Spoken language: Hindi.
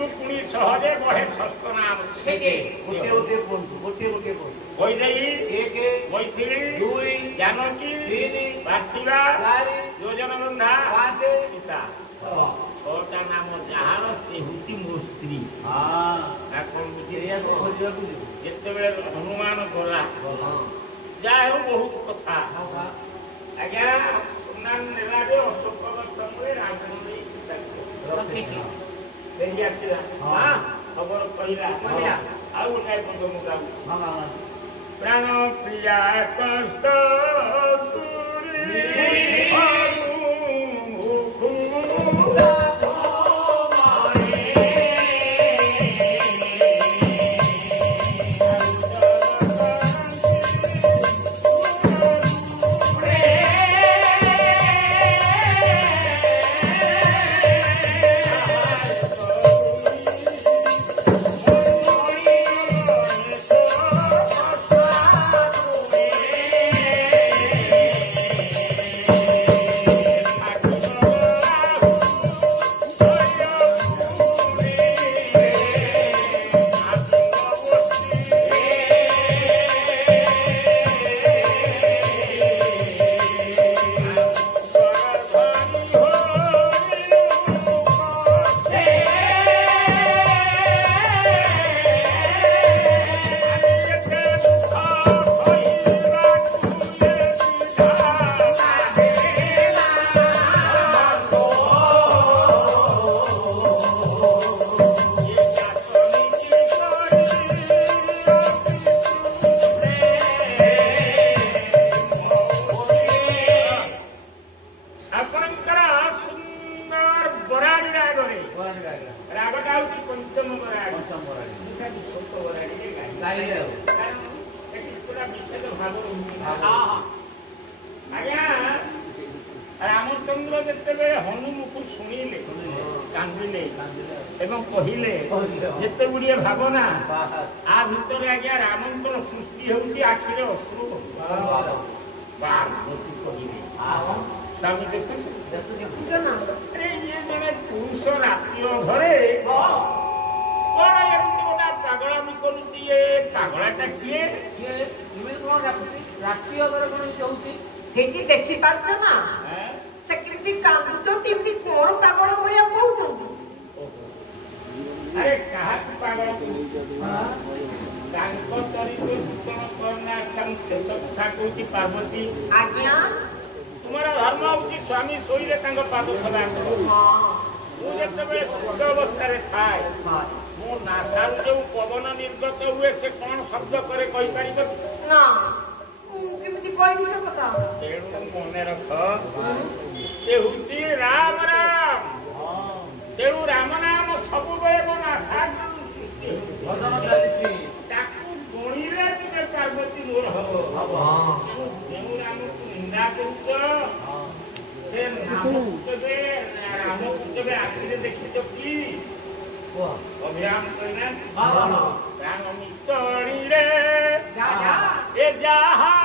बुझिबु पुणी सहजे बहे सस्त नाम गोटे गोटे बंधु गोटे गोटे बंधु वैदेही एक मैथिली दुई जानकी तीन पार्थिवा चारि योजना बंधा पाँच सीता छोटा नाम जार से होती मो स्त्री जिते हनुमान गला जाए बहुत कथा आज्ञा अशोक खबर कहला आउ गोटाए पद मुगा प्राण प्रिया कष्ट रामचंद्र जिते हनुमुख शुणिले कांदिले एवं कहले जिते गुड़िए भावना आ भितर आज्ञा रामंकर सृष्टि होती आखिरे अश्रु स्वामी देखुए ये जड़े पुरुष रात्रि घरे पागलामी करुची पागलाटा किए रात्रि अगर कौन चौथी हेटी देखि पाछ ना से किति कांदुच तिमि कोन पागल होया कहउछंती अरे कहा पागल कांको तरीके सुतन करना छन से कथा कहती पार्वती आज्ञा तुम्हारा धर्म होती स्वामी सोइले तांग पाद सदा करो हां मु जतबे सुख अवस्था रे थाए मो नासार जो पवन निर्गत हुए से कौन शब्द करे कहि परिबो ना केमिति कहबी से कथा तेणु मने रख से हुती राम राम तेणु राम नाम सब बेले मो नासार भजन चलिछि ताकू गणिले तुमे पार्वती मोर हबो हां तेणु राम को निंदा करूछ से नाम तबे राम तबे आखिरे देखितो की अभियान करना राम मितरी रे जा ए जहा